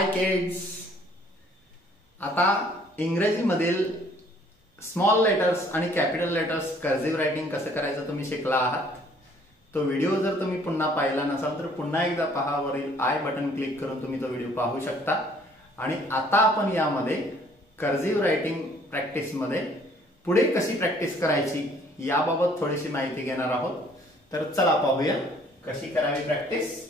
हाय किड्स. आता इंग्रजीमधील small letters आणि कॅपिटल लेटर्स कर्सिव्ह रायटिंग कसं करायचं तुम्ही शिकला आहात. तो व्हिडिओ जर तुम्ही पुन्हा पाहिला नसाल तर पुन्हा एकदा पहा. वरील आय बटन क्लिक करून तुम्ही तो व्हिडिओ पाहू शकता. आणि आता आपण यामध्ये कर्सिव्ह रायटिंग प्रॅक्टिस मध्ये पुढे कशी प्रॅक्टिस करायची याबाबत थोडीशी माहिती घेणार आहोत. तर चला पाहूया कशी करावी प्रॅक्टिस.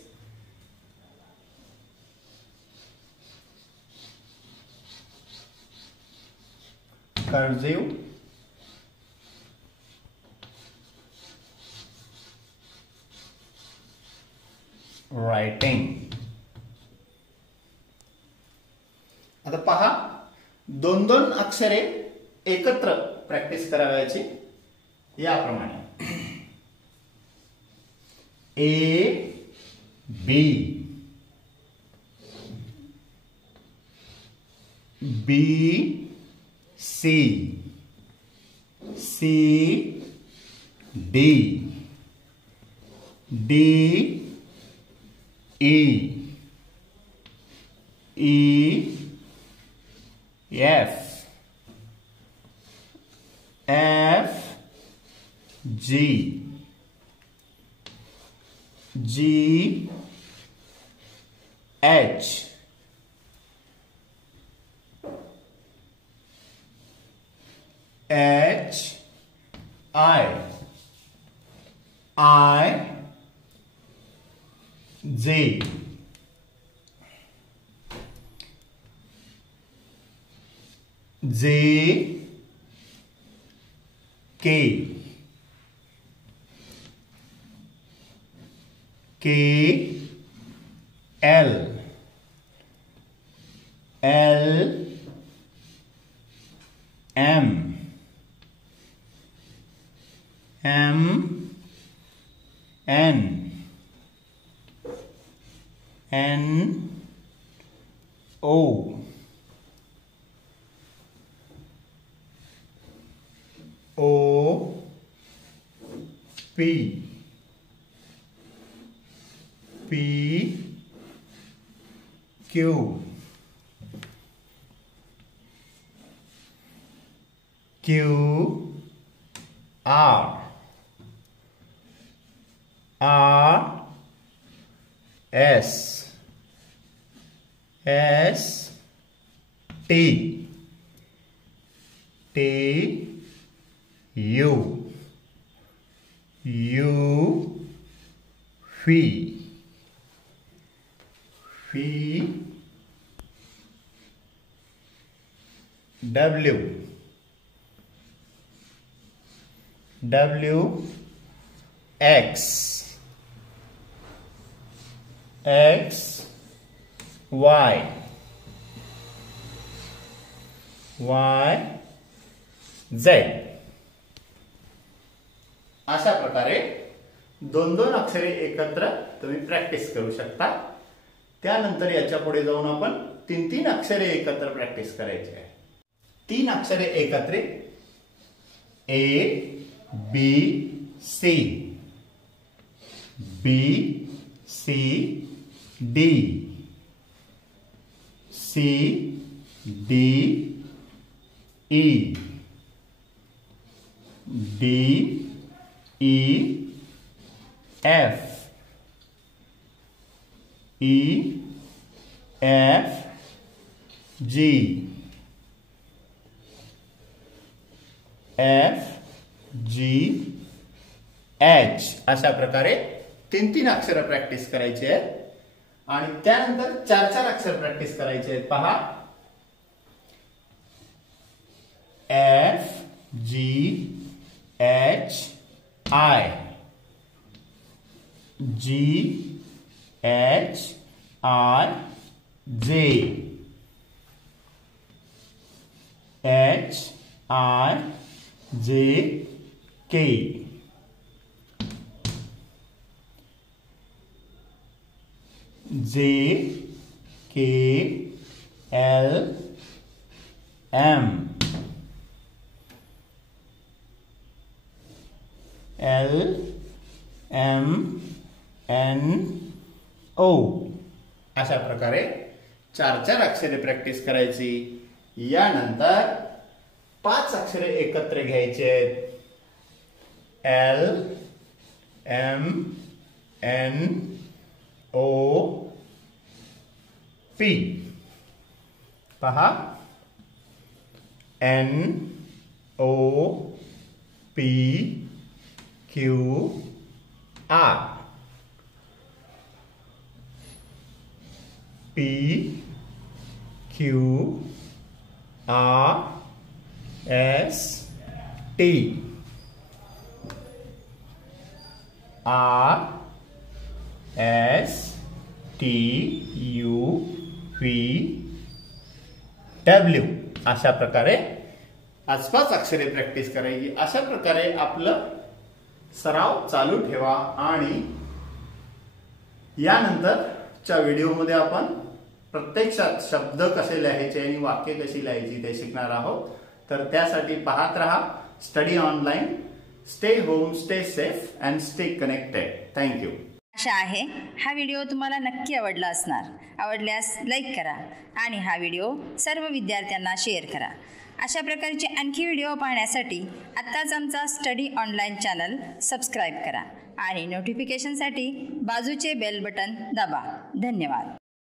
Cursive writing. आता पहा, दोन दोन अक्षरे एकत्र प्रॅक्टिस करायची याप्रमाणे. A B, B C, C D, D E, E F, F G, G H, H I, I J, J K, K L, L M, M N, N O, O P, P Q, Q R, R S, S T, T U, U V, V W, W X, X Y, Y Z. अशा प्रकारे दोन दोन अक्षरे एकत्र तुम्ही प्रॅक्टिस करू शकता. त्यानंतर याच्या पुढे जाऊन आपण तीन तीन अक्षरे एकत्र प्रॅक्टिस करायची आहे. तीन अक्षरे एकत्र A B C, B C D, C D E, D E F, E F G, F G H. अशा प्रकारे तीन तीन अक्षर प्रॅक्टिस करायची आहेत. आणि त्यानंतर चार चार अक्षर प्रॅक्टिस करायचे आहेत. पहा, F G H I, G H I J, H I J K, J K L M, L M N O. अशा प्रकारे 4 अक्षरे प्रॅक्टिस करायची। यानंतर 5 अक्षरे एकत्र घ्यायचे आहेत। L M N O P। पहा, N O P Q R P Q R S T R S T U V W अशा प्रकारे 5 अक्षरे प्रॅक्टिस करायची। अशा प्रकारे आपलं सराव चालू ठेवा आणि यानंतरच्या व्हिडिओमध्ये आपण प्रत्यक्षात शब्द कसे लिहायचे आणि वाक्य कशी लिहायची ते शिकणार आहोत। तर त्यासाठी पाहत रहा study online. Stay home, stay safe and stay connected. Thank you. आशा आहे हा व्हिडिओ तुम्हाला नक्की आवडला असणार। आवडल्यास लाईक करा आणि हा व्हिडिओ सर्व विद्यार्थ्यांना शेअर करा। अशा प्रकारचे आणखी व्हिडिओ पाहण्यासाठी आत्ताच आमचा स्टडी ऑनलाइन चॅनल सबस्क्राईब करा आणि नोटिफिकेशनसाठी बाजूचे बेल बटन दाबा। धन्यवाद।